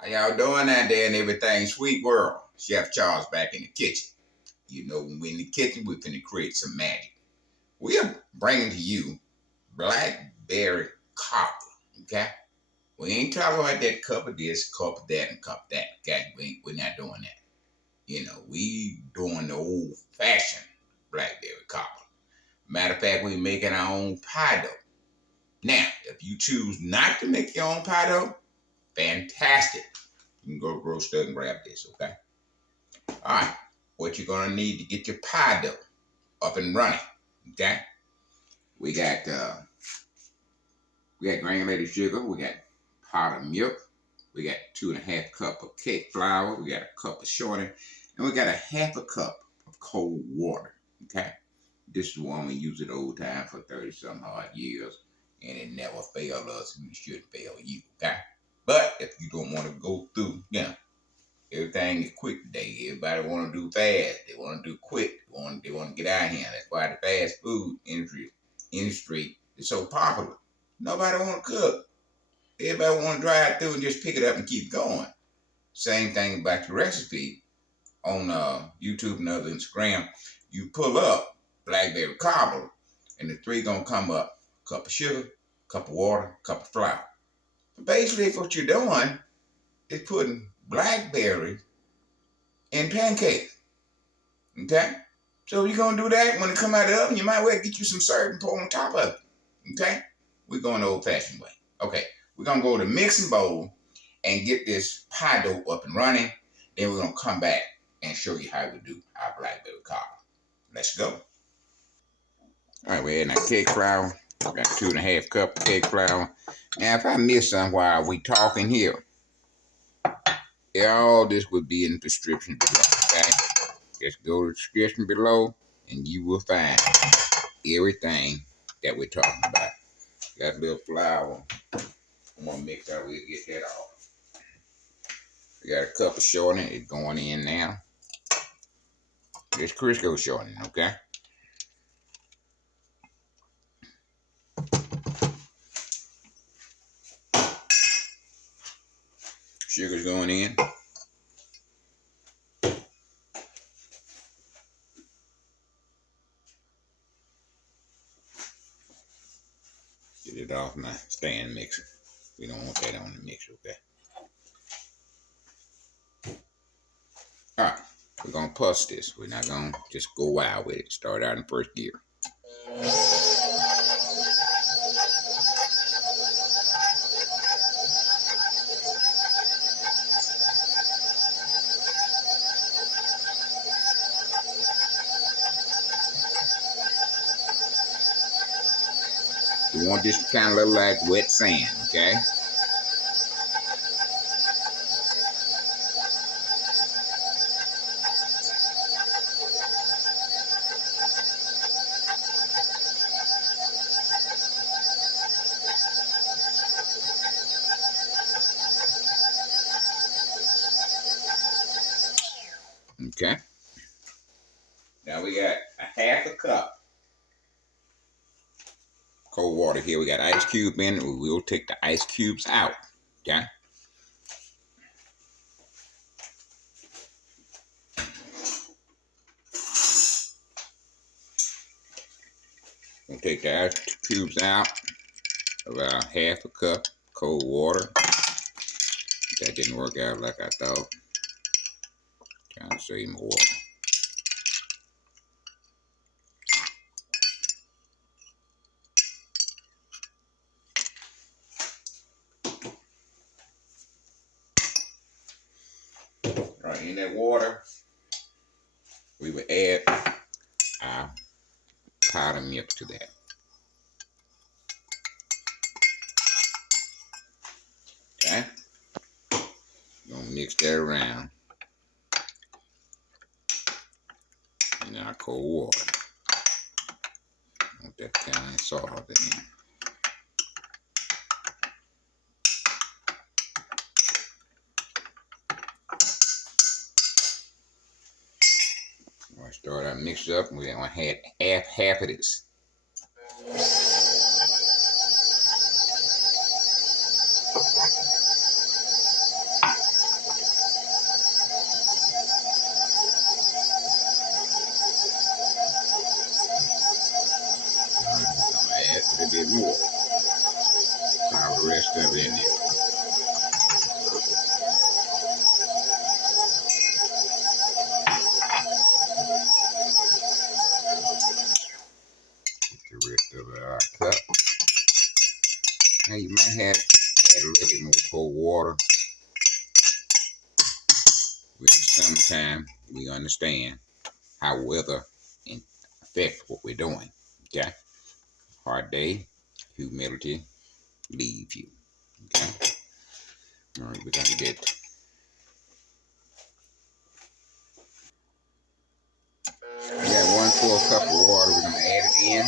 How y'all doing out there and everything? Sweet world. Chef Charles back in the kitchen. You know, when we're in the kitchen, we're finna create some magic. We are bringing to you Blackberry Cobbler, okay? We ain't talking about that cup of this, cup of that, and cup of that, okay? We're not doing that. You know, we doing the old-fashioned Blackberry Cobbler. Matter of fact, we making our own pie dough. Now, if you choose not to make your own pie dough, fantastic. You can go to the grocery store and grab this, okay? All right, what you're gonna need to get your pie dough up and running, okay? We got granulated sugar, we got powdered milk, we got 2.5 cups of cake flour, we got a cup of shortening, and we got a 1/2 cup of cold water, okay? This is one we use it old time for 30-some odd years, and it never failed us, and it shouldn't fail you, okay? But if you don't want to go through, everything is quick today. Everybody want to do fast. They want to do quick. They want to get out here. That's why the fast food industry is so popular. Nobody want to cook. Everybody want to drive through and just pick it up and keep going. Same thing about the recipe on YouTube and other Instagram. You pull up Blackberry Cobbler, and the three gonna come up: cup of sugar, cup of water, cup of flour. But basically, what you're doing is putting blackberry in pancakes. Okay? So you're going to do that when it come out of the oven, you might well get you some syrup and pour on top of it. Okay? We're going the old-fashioned way. Okay, we're going to go to the mixing bowl and get this pie dough up and running. Then we're going to come back and show you how we do our blackberry cobbler. Let's go. All right, we're adding our cake flour. We got 2.5 cups of cake flour. Now, if I miss something while we talking here, all this would be in the description below, okay? Just go to the description below and you will find everything that we're talking about. Got a little flour. I'm gonna mix that, we'll get that off. We got a cup of shortening, it's going in now. This Crisco shortening, okay? Sugar's going in. Get it off my stand mixer. We don't want that on the mixer, okay? Alright, we're gonna pulse this. We're not gonna just go wild with it. Start out in first gear. You want this to kind of look like wet sand, okay? Okay. Now we got a 1/2 cup cold water here. We got ice cube in it. We will take the ice cubes out. Okay. We'll take the ice cubes out. About 1/2 cup cold water. That didn't work out like I thought. Trying to save my water. Alright, in that water, we will add our powdered milk to that. Okay? Gonna mix that around in our cold water. Want that kind of salt in there. I start our mix up, and we're gonna add half of this. the rest of it in there. Get the rest of it out of our cup. Now you might have to add a little bit more cold water. With the summertime, we understand how weather affects what we're doing. Okay? Hot day, humidity leave you. Okay? All right, we're gonna get we got 1/4 cup of water. We're gonna add it in.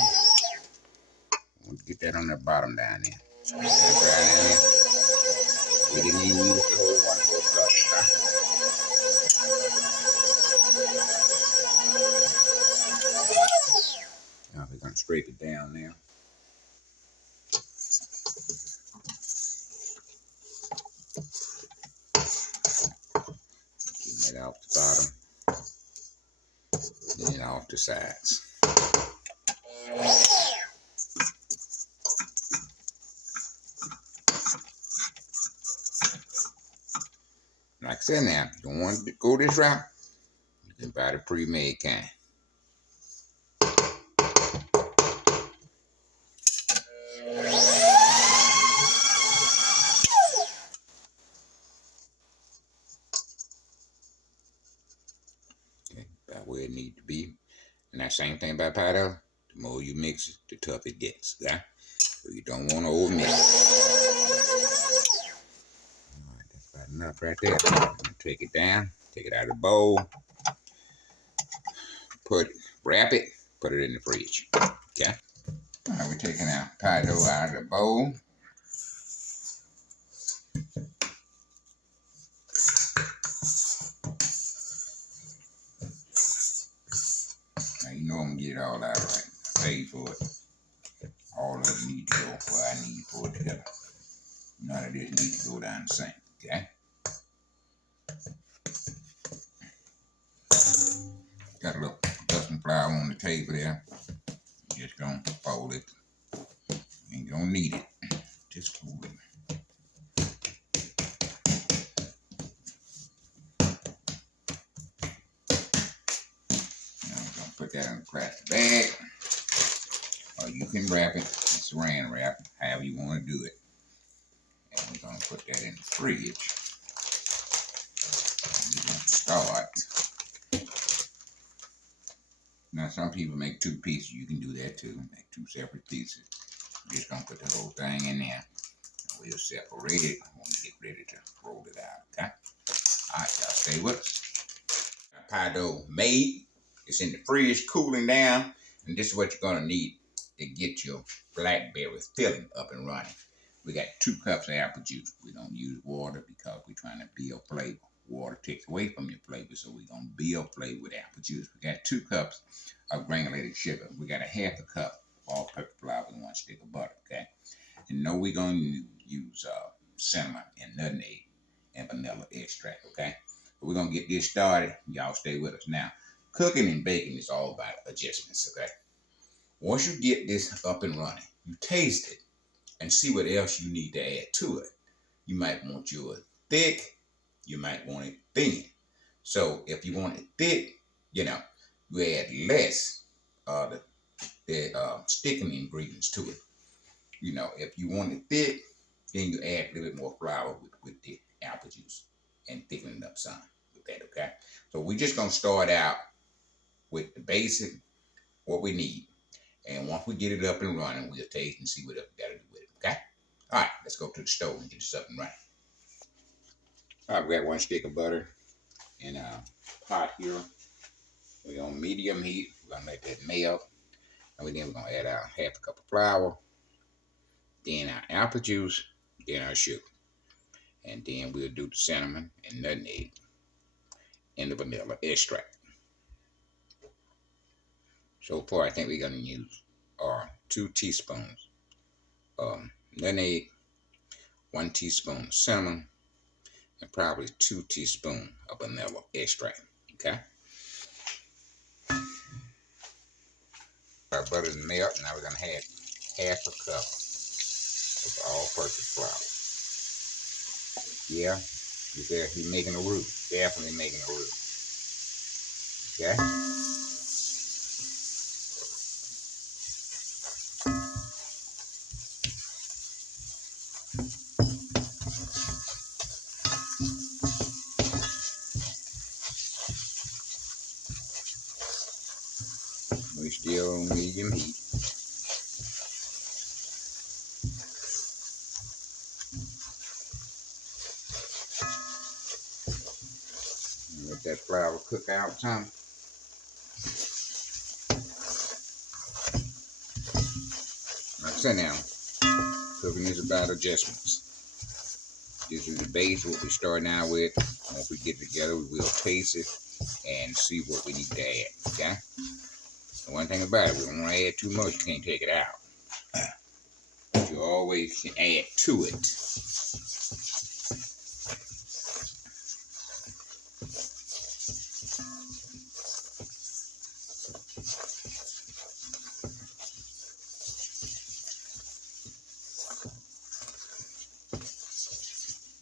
We'll get that on the bottom down there. Get that right in there. We didn't even use the whole 1/4 cup. Okay? Now we're gonna scrape it down there. Get that off the bottom and then off the sides. Like I said now, you don't want to go this route, you can buy the pre-made kind. Okay, about where it needs to be. And that same thing about pie dough, the more you mix it, the tougher it gets. Okay? So you don't want to over mix it. Alright, that's about enough right there. Take it down, take it out of the bowl, wrap it, put it in the fridge. Okay? Alright, we're taking our pie dough out of the bowl. Now you know I'm gonna get it all out right. I paid for it. All of it need to go where I need for it to go. None of this needs to go down the sink. Okay? Got a little dusting flour on the table there. Just gonna fold it. Ain't gonna need it. Just fold it. Now we're gonna put that in a plastic bag. Or you can wrap it, saran wrap, however you want to do it. And we're gonna put that in the fridge. We're gonna start. Now some people make 2 pieces. You can do that too. Make 2 separate pieces. We're just gonna put the whole thing in there. And we'll separate it when we get ready to roll it out. Okay? Alright, y'all stay with us. Our pie dough made. It's in the fridge cooling down. And this is what you're gonna need to get your blackberry filling up and running. We got 2 cups of apple juice. We don't use water because we're trying to build flavor. Water takes away from your flavor, so we're going to build flavor with apple juice. We got 2 cups of granulated sugar. We got a 1/2 cup of all-purpose flour and 1 stick of butter, okay? And know we're going to use cinnamon and nutmeg and vanilla extract, okay? But we're going to get this started. Y'all stay with us. Now, cooking and baking is all about adjustments, okay? Once you get this up and running, you taste it and see what else you need to add to it. You might want yours thick. You might want it thin. So if you want it thick, you add less of the sticking ingredients to it. If you want it thick, then you add a little bit more flour with the apple juice and thicken it up some with that, okay? So we're just gonna start out with the basic, what we need. And once we get it up and running, we'll taste and see what else we gotta do with it, okay? All right, let's go to the stove and get this up and running. All right, we got 1 stick of butter in a pot here. We're on medium heat. We're gonna let that melt. And then we're gonna add our 1/2 cup of flour, then our apple juice, then our sugar. And then we'll do the cinnamon and nutmeg and the vanilla extract. So far, I think we're gonna use 2 teaspoons nutmeg, 1 teaspoon of cinnamon, and probably 2 teaspoons of vanilla extract. Okay. Our butter's melt. Now we're gonna add 1/2 cup with all-purpose flour. Yeah, he's there. He's making a roux. Definitely making a roux. Okay. We still on medium heat. Let that flour cook out some. Like I said now, cooking is about adjustments. This is the base, what we're starting out with. Once we get together, we will taste it and see what we need to add, okay? The one thing about it, we don't want to add too much, you can't take it out. But you always can add to it.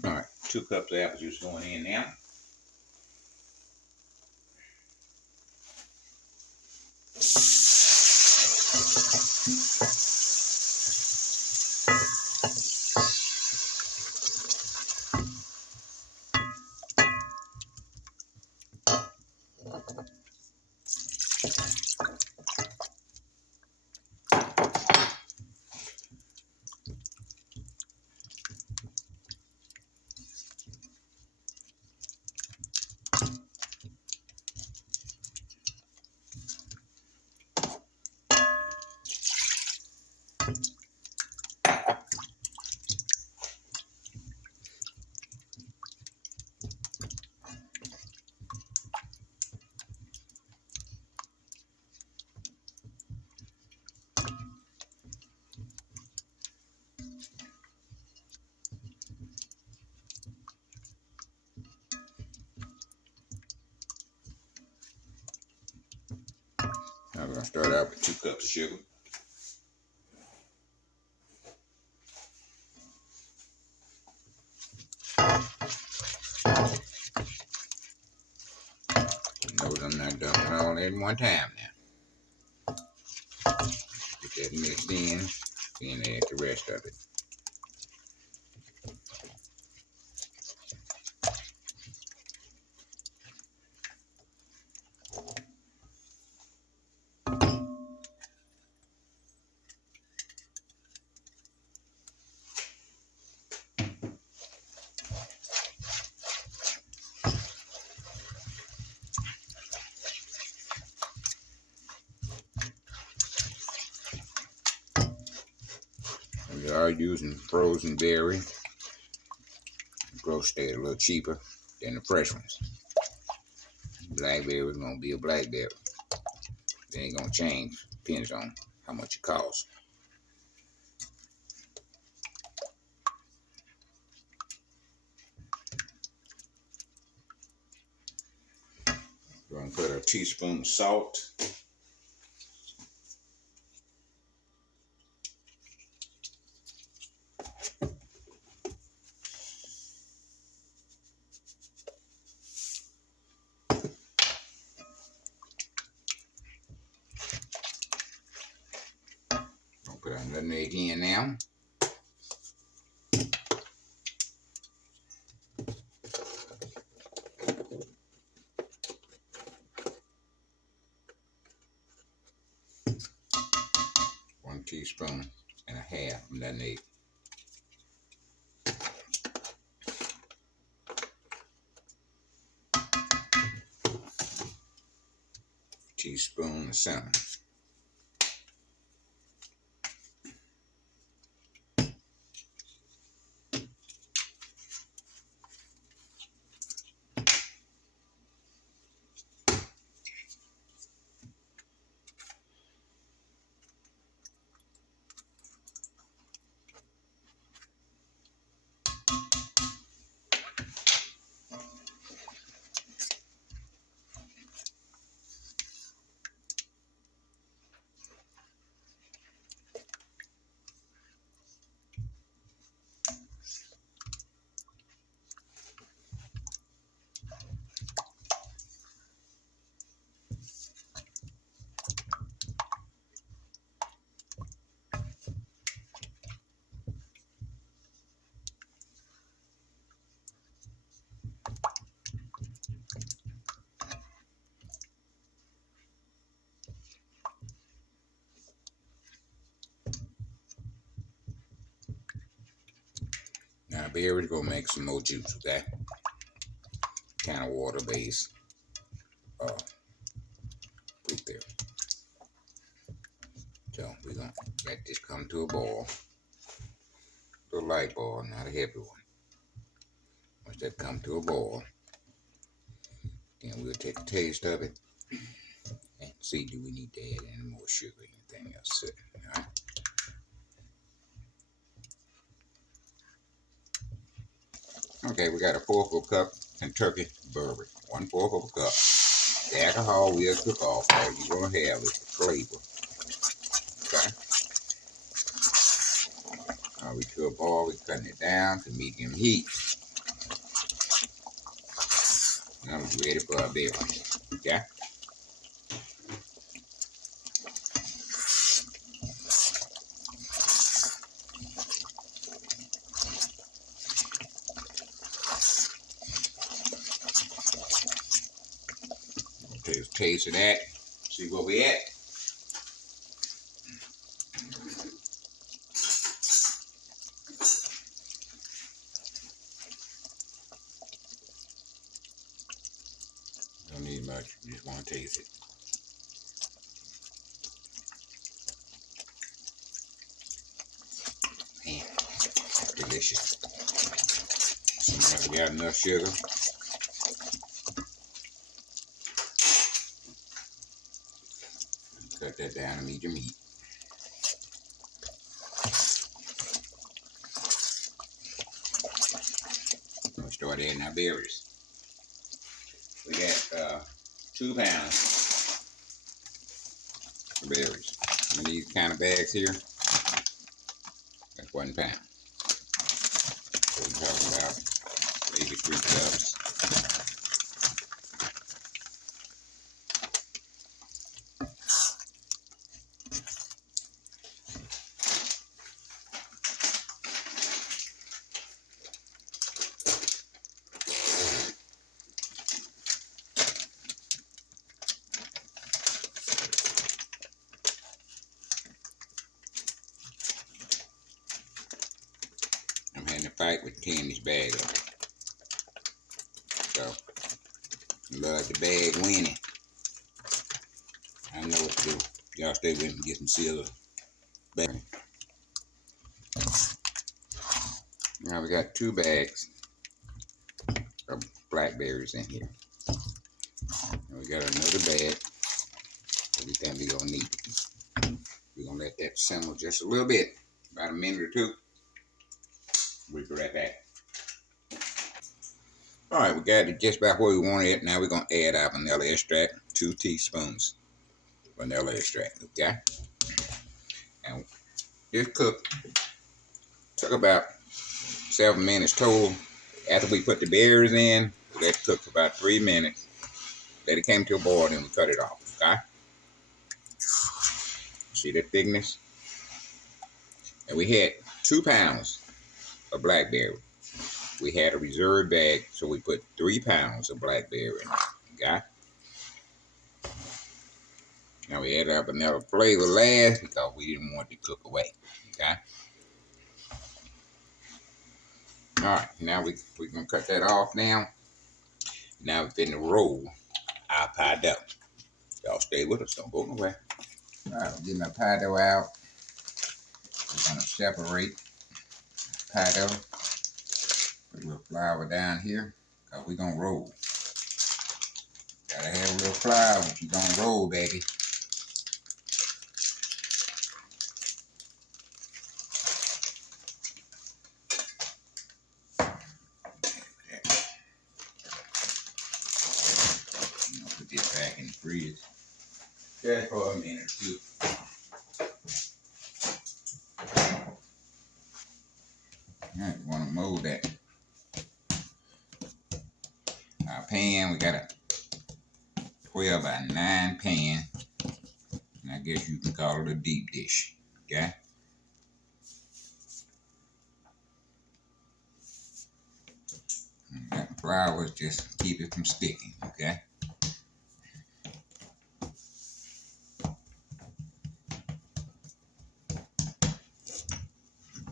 Alright, 2 cups of apple juice going in now. Now we're going to start out with 2 cups of sugar. Notice I'm not dumping all at one time now. Get that mixed in, then add the rest of it. We are using frozen berry. The growth stay a little cheaper than the fresh ones. Blackberry is going to be a blackberry. It ain't going to change. Depends on how much it costs. We're going to put a teaspoon of salt. Put our nutmeg in now. One teaspoon and a half of nutmeg. Teaspoon of cinnamon. Now, berries gonna make some more juice, okay? Kind of water based. Fruit there. So we're gonna let this come to a boil. A little light boil, not a heavy one. Once that come to a boil, then we'll take a taste of it and see do we need to add any more sugar or anything else. All right. Okay, we got a 1/4 of a cup Kentucky bourbon. 1/4 of a cup. The alcohol we'll cook off, all you're gonna have is the flavor. Okay. We to a boil, we're cutting it down to medium heat. Now we're ready for our berries. Okay. Take a taste of that. See where we at. Don't need much. You just want to taste it. Man, delicious. So now we got enough sugar. Cut that down to medium heat. We'll start adding our berries. We got 2 pounds of berries. In these kind of bags here, that's 1 pound. So we're talking about maybe 3 cups. I'm having to fight with tearing this bag up. So, love the bag winning. I know what to do. Y'all stay with me and get some silver. Now we got 2 bags of blackberries in here. And we got another bag that we think we're gonna need. We're gonna let that simmer just a little bit, about a minute or 2. We'll be right back. All right, we got it just about where we want it. Now we're gonna add our vanilla extract, 2 teaspoons vanilla extract, okay? And this took about 7 minutes total. After we put the berries in, we let it cook for about 3 minutes. Let it came to a boil, then we cut it off, okay? See the thickness? And we had 2 pounds of blackberry. We had a reserve bag, so we put 3 pounds of blackberry in it, okay? Now we added our vanilla flavor last because we didn't want it to cook away, okay? All right, now we're gonna cut that off now. Now we're finna roll our pie dough. Y'all stay with us, don't go nowhere. All right, we're getting our pie dough out. We're gonna separate pie dough. Put a little flour down here, because we're gonna roll. Gotta have a little flour if you're gonna roll, baby. Put this back in the fridge. Just for a minute or 2. Alright, we want to mold that. Our pan, we got a 12 by 9 pan. And I guess you can call it a deep dish. Okay? And that flour just keep it from sticking. Okay?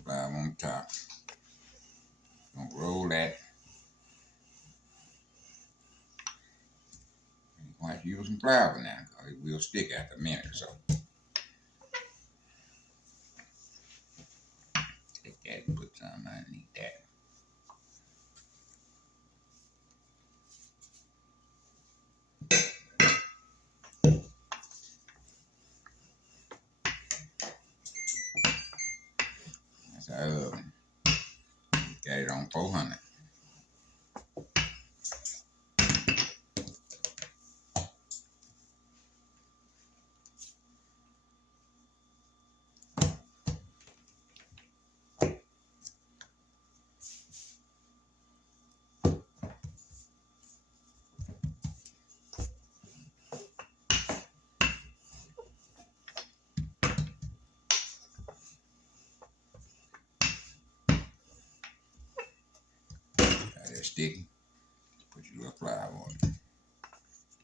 Flour on top. roll that. You're going to have to use some flour now, because it will stick after a minute or so. Take that and put some underneath that. That's our oven. Got it on 400. Got that sticky. Put your little flour on it. The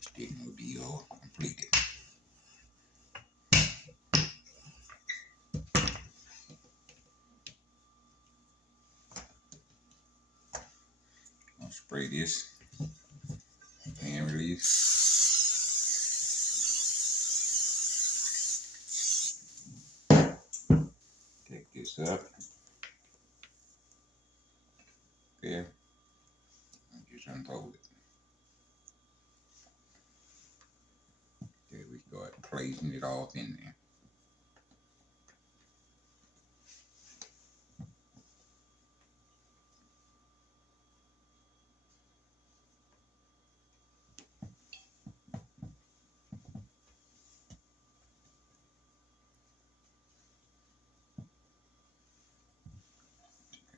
sticking will be all completed. I'm gonna spray this pan release. Take this up. There. And just unfold it. There we start placing it off in there.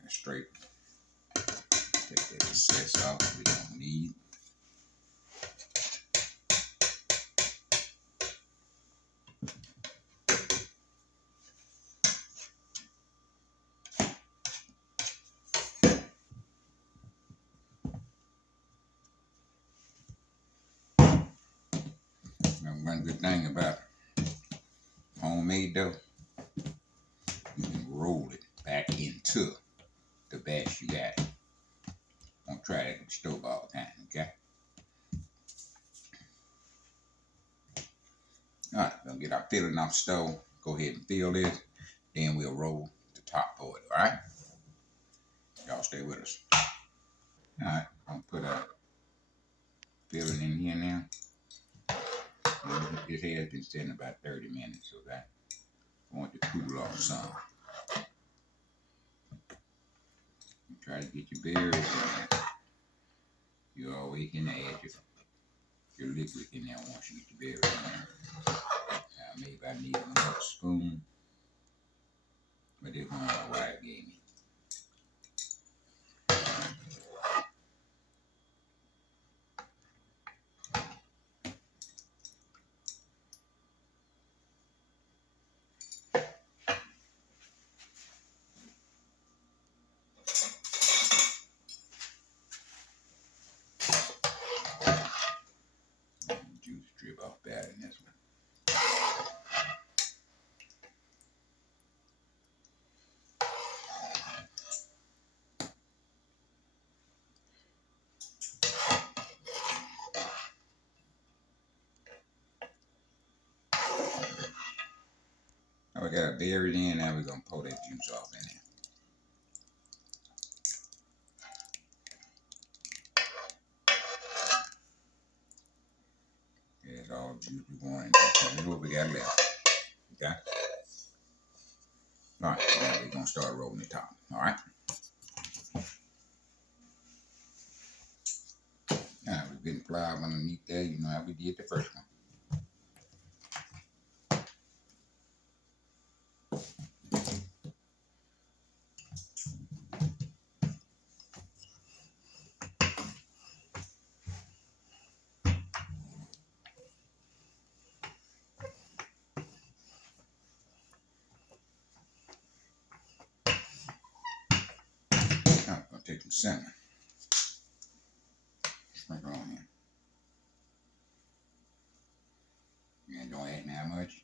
Straight. Take that excess off we don't need. Now, one good thing about homemade dough, you can roll it back into the batch you got. Don't try that with the stove all the time, okay? Alright, we'll get our filling off the stove. Go ahead and fill this. Then we'll roll the top for it, alright? Y'all stay with us. Alright, I'm gonna put a filling in here now. This has been sitting about 30 minutes, so that I want to cool off some. Try to get your berries in there. You always can add your liquid in there once you get your berries in there. Now maybe I need another spoon, but this one my wife gave me. Juice drip off bad in this one. Now we got a berry in, now we're gonna pour that juice off in there. That's all the juice we want in there. This is what we got left. Okay? Alright, now we're gonna start rolling the top. Alright? Now we're getting flour underneath there, you know how we did the first one. Now I'm gonna take some cinnamon. Sprinkle on here. And don't add that much.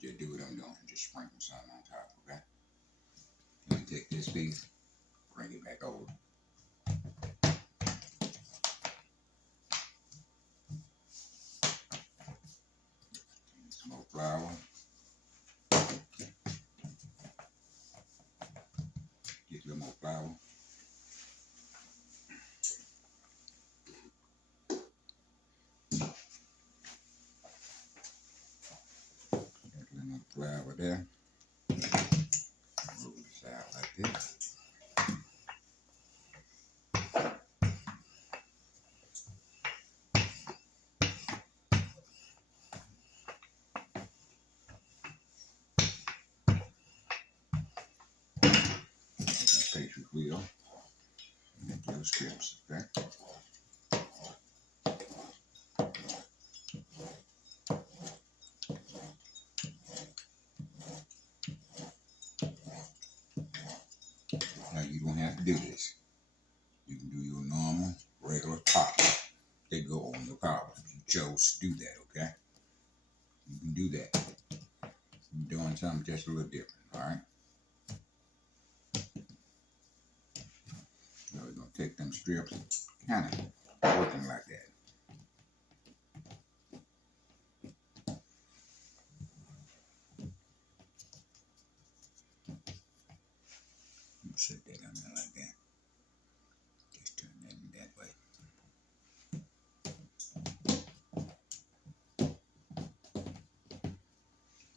Just do what I'm doing. Just sprinkle some on top, okay? Let me take this piece, bring it back over. flour. Got a little flour there. Roll this out like this. Pastry wheel. Make those strips, okay? Now you don't have to do this. You can do your normal, regular top. They go on your cobbler. You chose to do that, okay? You can do that. You're doing something just a little different, alright? So we're going to take them strips, kind of working like that. Set that on there like that. Just turn that in that way.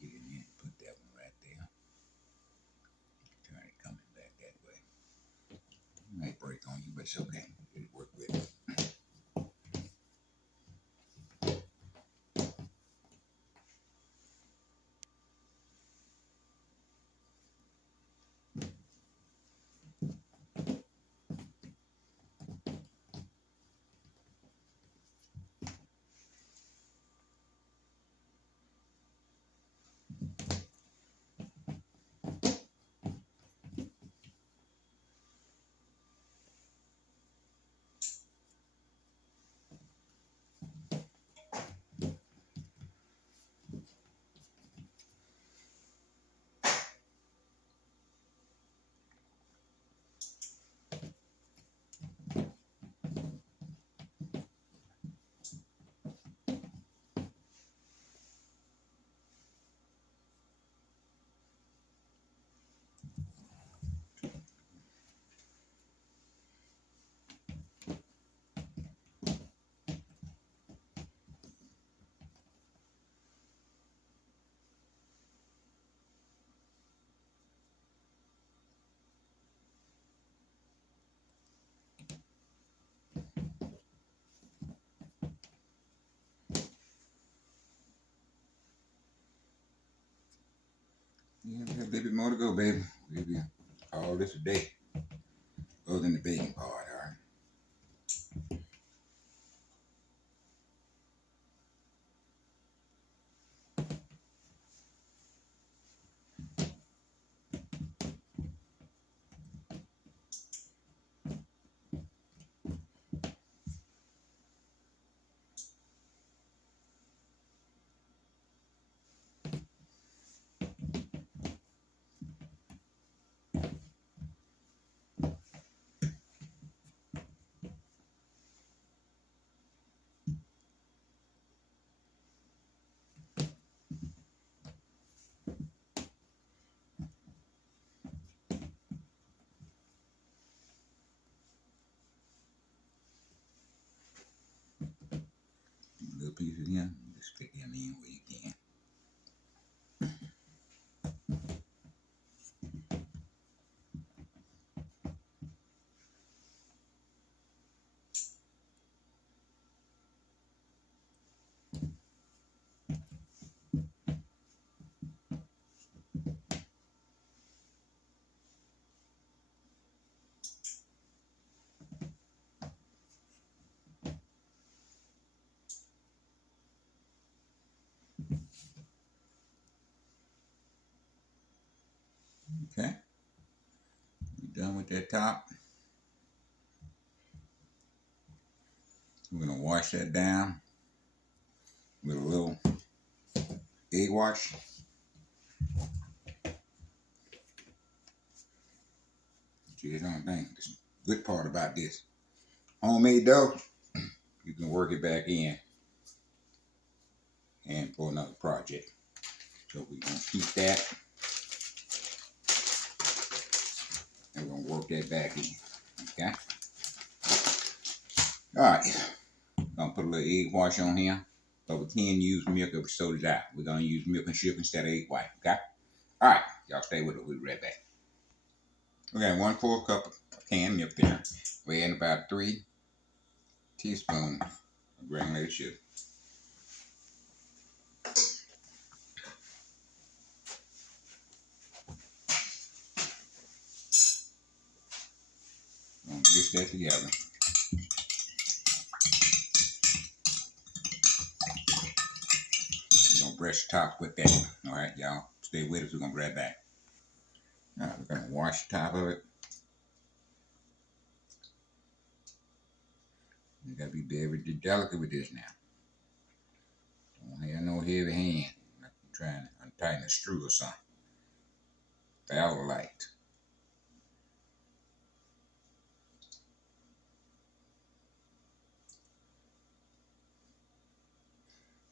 Get it in, put that one right there. Turn it coming back that way. It might break on you, but it's okay. It'll work with it. Yeah, we got a little bit more to go, baby. We'll be all this a day. Other than the baking part, alright? Little pieces here. Just stick them in where you can. Okay. We're done with that top. We're going to wash that down with a little egg wash. See, that's the only thing. The good part about this homemade dough, you can work it back in and for another project. So we're going to keep that And we're gonna work that back in. Okay. All right. Gonna put a little egg wash on here, but we can use milk if we sold it out. We're gonna use milk and sugar instead of egg white. Okay. All right. Y'all stay with it. We'll be right back. We got 1/4 cup of canned milk there. We're adding about 3 teaspoons of granulated sugar. We're gonna mix that together. We're gonna brush the top with that. All right, y'all. Stay with us. We're gonna be right back. All right, we're gonna wash the top of it. You gotta be very delicate with this now. Don't have no heavy hand. Like you're trying to untighten a screw or something. Valve light.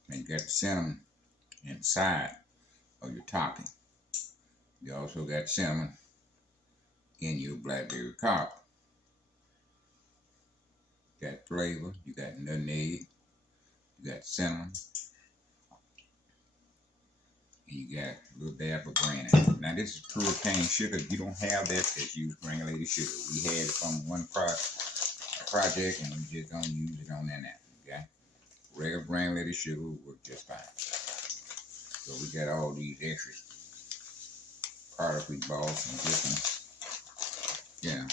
And you got the cinnamon inside of your topping. You also got cinnamon in your blackberry cobbler. You got flavor, you got nutmeg, you got cinnamon, and you got a little dab of granite. Now this is pure cane sugar. If you don't have that, just use granulated sugar. We had it from one project and we just gonna use it on that now, okay? Regular granulated sugar will work just fine. So we got all these extra products we bought from different, yeah.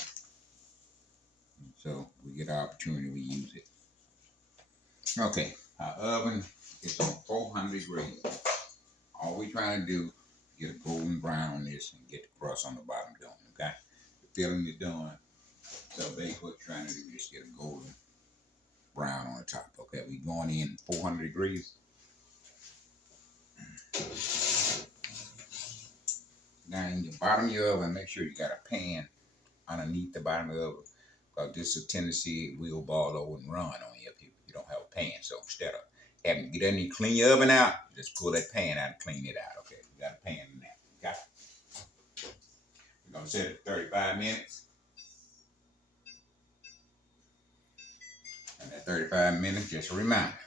So we get our opportunity, we use it. Okay, our oven is on 400 degrees. All we're trying to do is get a golden brown on this and get the crust on the bottom done, okay? The filling is done. So basically what we're trying to do is just get a golden brown on the top, okay? We're going in 400 degrees. Now in the bottom of your oven, make sure you got a pan underneath the bottom of the oven, because this is a tendency it will ball over and run on you if you don't have a pan. So instead of having to get in and clean your oven out, just pull that pan out and clean it out. Okay, we got a pan in there. Okay, we're gonna set it 35 minutes, and that 35 minutes, just a reminder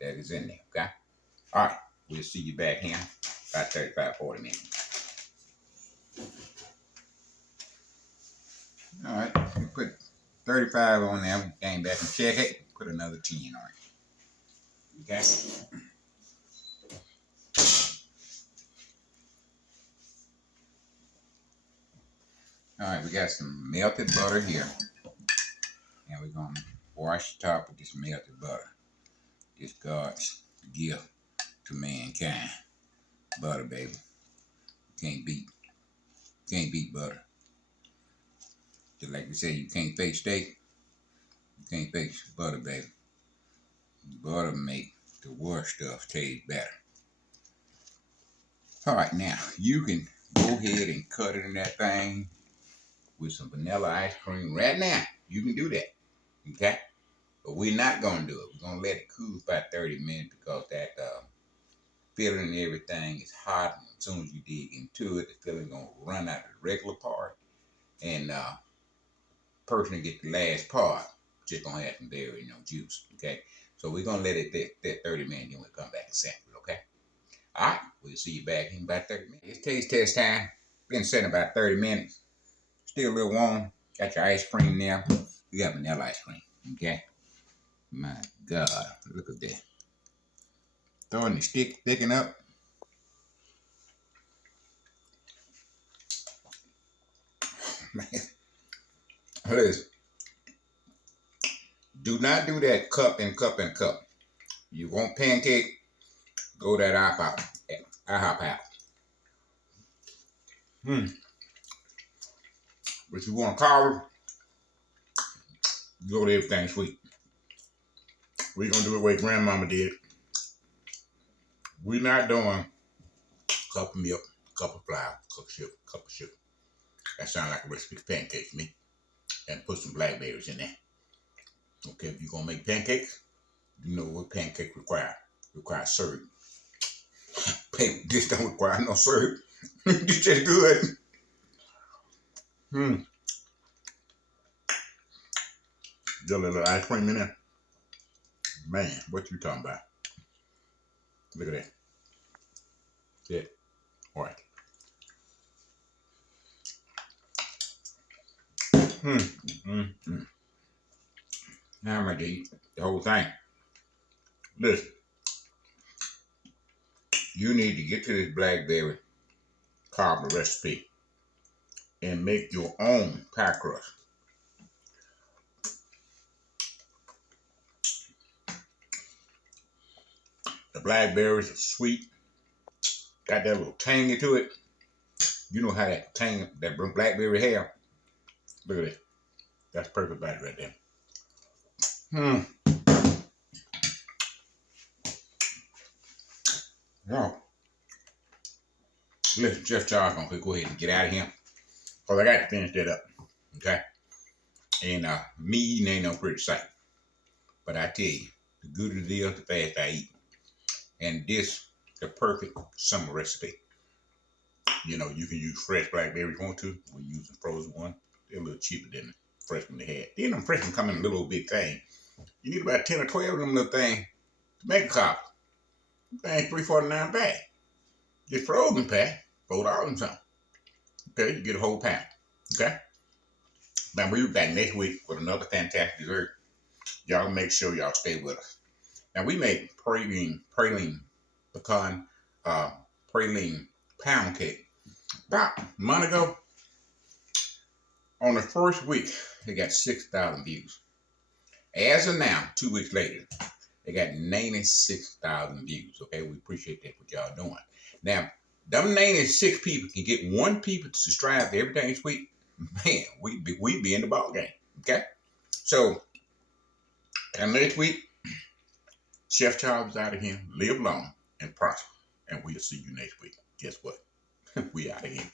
that is in there. Okay, all right, we'll see you back here about 35-40 minutes. All right, we put 35 on there. We came back and check it. Put another 10 on it. Okay. All right, we got some melted butter here, and we're gonna wash the top with this melted butter. This God's gift to mankind. Butter, baby. Can't beat butter. Just like we say, you can't fake steak. You can't fake butter, baby. Butter make the worst stuff taste better. All right, now you can go ahead and cut it in that thing with some vanilla ice cream right now. You can do that, okay? But we're not gonna do it. We're gonna let it cool for about 30 minutes because that filling and everything is hot. And as soon as you dig into it, the filling gonna run out of the regular part, and person get the last part just gonna have some berry, juice. Okay, so we're gonna let it that 30 minutes, then we'll come back and sample it. Okay, all right, we'll see you back in about 30 minutes. It's taste test time. Been sitting about 30 minutes. Still a little warm. Got your ice cream there. We got vanilla ice cream. Okay, my God, look at that. Throwing the stick, thicking up. Man, listen. Do not do that cup and cup and cup. You want pancake, go that IHOP out. But you want a Cobbler, go to everything sweet. We're gonna do it the way grandmama did. We're not doing cup of milk, cup of flour, cup of sugar. That sounds like a recipe for pancakes to me. And put some blackberries in there. Okay, if you're gonna make pancakes, you know what pancake require. Require syrup. This don't require no syrup. It's just good. Got a little ice cream in there. Man, what you talking about? Look at that. See it? All right. Now I'm ready to eat the whole thing. Listen, you need to get to this blackberry cobbler recipe and make your own pie crust. The blackberries are sweet, got that little tangy to it. You know how that tang that blackberry have. Look at it. That's perfect bite right there. Wow. Listen, Chef Charles gonna go ahead and get out of here. Cause I got to finish that up. Okay? And me eating ain't no pretty sight. But I tell you, the gooder the deal, the fast I eat. And this the perfect summer recipe. You know, you can use fresh blackberry if you want to. We're using frozen one. They're a little cheaper than the fresh one they had. Then them fresh ones come in a little big thing. You need about 10 or 12 of them little things to make a cobbler. Thing $3.49 bag. Get frozen pack, $4 and something. Okay, you get a whole pound. Okay? Now we'll be back next week with another fantastic dessert. Y'all make sure y'all stay with us. Now we make praline pecan, praline pound cake. About a month ago, on the first week, they got 6,000 views. As of now, 2 weeks later, they got 96,000 views. Okay, we appreciate that what y'all doing. Now, them 96 people can get 1 people to subscribe to everything each week. Man, we be in the ball game. Okay, so and next week, Chef Charles is out of here. Live long and prosper, and we'll see you next week. Guess what? We out of here.